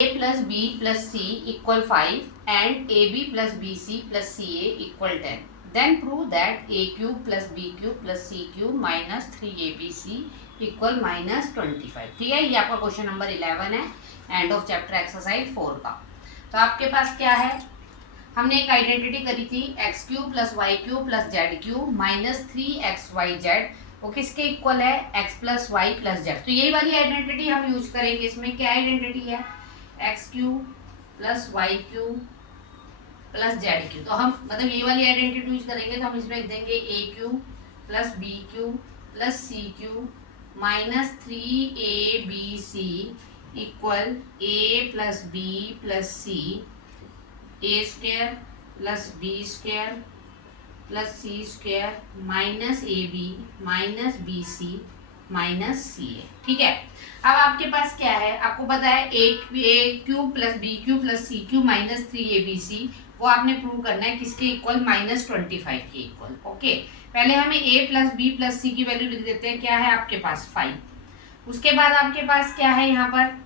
A plus B plus C equal 5 and AB plus BC plus CA equal 10. Then prove that A cube plus B cube plus C cube minus 3ABC equal minus 25. ठीक है, ये आपका question number 11 है, end of chapter exercise 4 का। तो आपके पास क्या है, हमने एक आइडेंटिटी करी थी x cube plus y cube plus z cube minus 3xyz, वो किसके इक्वल है, x plus y plus z. तो यही वाली आइडेंटिटी हम यूज करेंगे। इसमें क्या आइडेंटिटी है, x cube plus y cube plus z cube. तो हम मतलब ये वाली आइडेंटिटी यूज करेंगे, तो हम इसमें लिख देंगे A cube plus B cube plus C cube minus 3abc equal A plus B plus C A square plus B square plus C square minus A B minus B C minus C A. ठीक है, अब आपके पास क्या है, आपको पता है A cube plus B cube plus C cube minus 3abc, वो आपने प्रूव करना है किसके इक्वल, -25 के इक्वल। ओके, पहले हमें ए प्लस बी प्लस सी की वैल्यू लिख देते हैं। क्या है आपके पास 5। उसके बाद आपके पास क्या है यहाँ पर,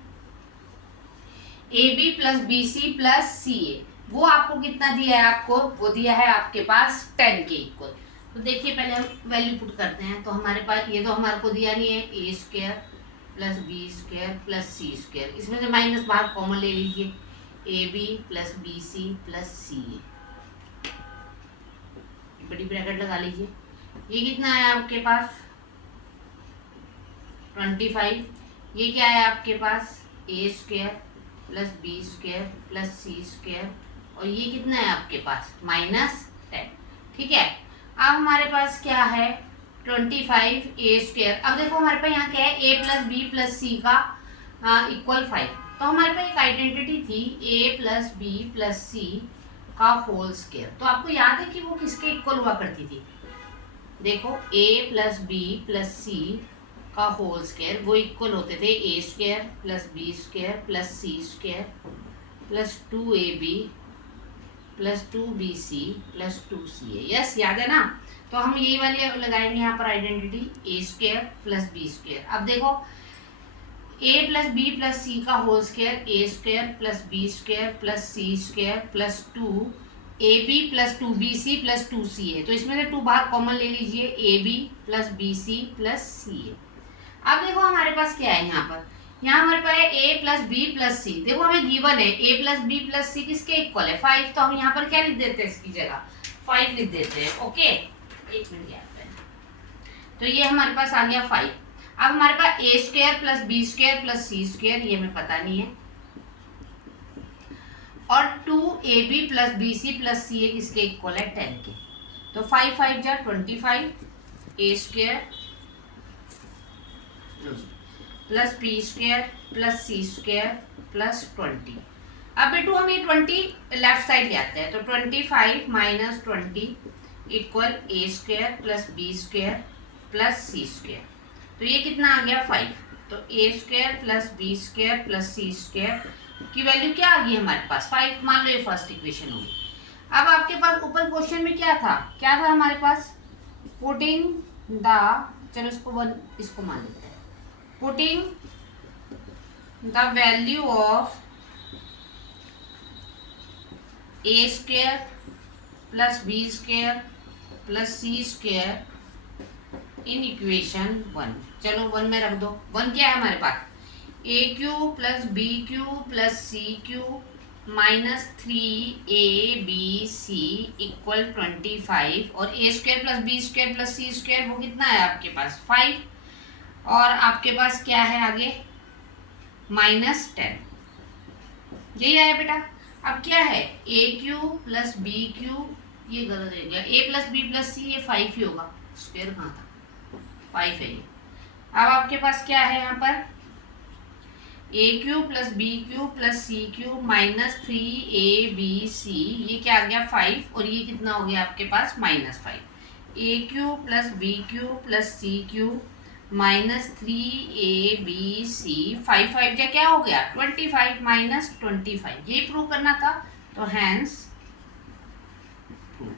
A B plus B C plus C A, वो आपको कितना दिया है, आपको वो दिया है आपके पास 10 के इक्वल। तो देखिए पहले हम वैल्यू पुट करते हैं। तो हमारे पास ये तो हमारे को दिया नहीं है, A square plus B square plus C square, इसमें से माइनस बाहर कॉमन ले लीजिए, A B plus B C plus C A, बड़ी ब्रैकेट लगा लीजिए। ये कितना है आपके पास 25। ये क्या है आपके पास, A square plus B square plus C square, और ये कितना है आपके पास -10। ठीक है, अब हमारे पास क्या है 25 ए स्क्वायर। अब देखो हमारे पास यहाँ क्या है, ए प्लस बी प्लस सी का इक्वल 5। तो हमारे पास एक आइडेंटिटी थी ए प्लस बी प्लस सी का होल स्क्वायर। तो आपको याद है कि वो किसके इक्वल हुआ करती थी, देखो A plus B plus C का होल स्क्वायर वो इक्वल होते थे A square plus B square plus C square plus 2ab plus 2bc plus 2ca। Yes, याद है ना। तो हम यही वाली लगाएंगे यहाँ पर identity, A square plus B square. अब देखो A plus B plus C का whole square, A square plus B square plus C square plus 2ab plus 2bc plus 2ca। तो इसमें से 2 बाहर कॉमन ले लीजिए, ab plus bc plus ca। अब देखो हमारे पास क्या है यहाँ पर, यहाँ हमारे पास है a प्लस बी प्लस सी। देखो हमें गिवन है a प्लस बी प्लस सी किसके इक्वल है, 5। तो हम यहाँ पर क्या लिख देते हैं, इसकी जगह 5 लिख देते हैं। ओके, एक मिनट याद है। तो ये हमारे पास आ गया 5। अब हमारे पास A square plus B square plus C square, ये हमें पता नहीं है, और 2ab plus B C plus C A किसके इक्वल है, 10 के। तो 5 5 जा 25 A square plus B square plus C square plus 20। अब बेटू हम ये 20 लेफ्ट साइड ले आते हैं। तो 25 minus 20 equal A square plus B square plus C square. तो ये कितना आ गया 5। तो A square plus B square plus C square की वैल्यू क्या आ गई हमारे पास 5। मान लो ये फर्स्ट इक्वेशन होगी। अब आपके पास ऊपर क्वेश्चन में क्या था हमारे पास, पुटिंग द, चलो इसको मान लेते हैं, putting the value of a square plus b square plus c square in equation 1। चलो 1 में रख दो। 1 क्या है हमारे पास, a cube plus B cube plus C cube minus 3abc equal 25, और a square plus B square plus C square वो कितना है आपके पास 5, और आपके पास क्या है आगे -10। यही आया बेटा। अब क्या है, A cube plus B cube, ये गलत हो गया, ए प्लस बी प्लस सी, ये 5 ही होगा, स्क्वायर कहाँ था, 5 है ये। अब आपके पास क्या है यहाँ पर, A cube plus B cube plus C cube minus 3abc, ये क्या आ गया 5, और ये कितना हो गया आपके पास -5। A cube plus B cube plus C cube minus 3abc, 5 5 जा क्या हो गया 25 माइनस 25, ये प्रूव करना था। तो हैंस प्रूव,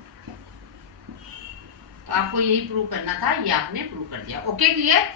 तो आपको यही प्रूव करना था, ये आपने प्रूव कर दिया। Okay, clear.